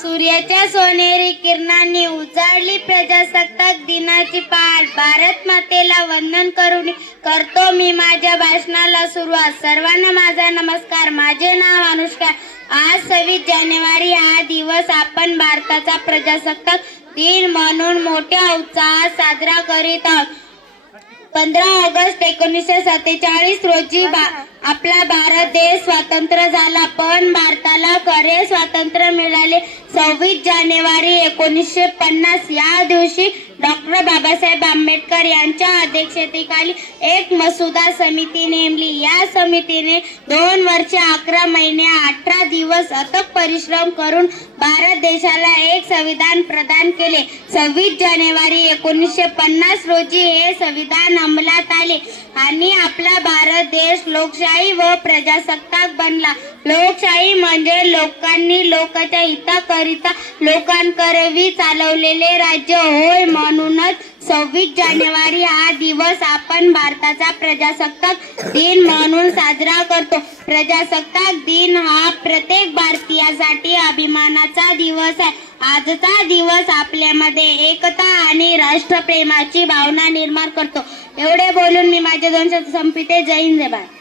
सूर्याच्या सोनेरी किरणांनी उजाडली प्रजासत्ताक दिनाची पहाट. भारत मातेला वंदन करून करतो मी माझ्या भाषणाला सुरुवात. सर्वांना माझा नमस्कार. माझे नाव अनुष्का. आज 26 जानेवारी हा दिवस आपण भारताचा प्रजासत्ताक दिन म्हणून मोठ्या उत्साहात साजरा करीत आहोत. 15 ऑगस्ट 1947 रोजी आपला भारत देश स्वतंत्र झाला. पण भारताला खरे स्वातंत्र्य मिळाले 26 जानेवारी 1950 या दिवशी. डॉक्टर बाबासाहेब आंबेडकर यांच्या अध्यक्षतेखाली एक मसुदा समिती नेमली. या समितीने 2 वर्षे 11 महिने 18 दिवस अथक परिश्रम करून भारत देशाला एक संविधान प्रदान केले. 26 जानेवारी 1950 रोजी हे संविधान अंमलात आले आणि आपला भारत देश लोकशाही व प्रजासत्ताक बनला. लोकशाही म्हणजे लोकांनी लोकांच्या हिताकरिता लोकांकरवी चालवलेले राज्य होय. म्हणूनच 26 जानेवारी हा दिवस आपण भारताचा प्रजासत्ताक दिन म्हणून साजरा करतो. प्रजासत्ताक दिन हा प्रत्येक भारतीयासाठी अभिमानाचा दिवस आहे. आजचा दिवस आपल्यामध्ये एकता आणि राष्ट्रप्रेमाची भावना निर्माण करतो. एवढे बोलून मी माझे 2 शब्द संपविते. जय हिंद, जय भारत.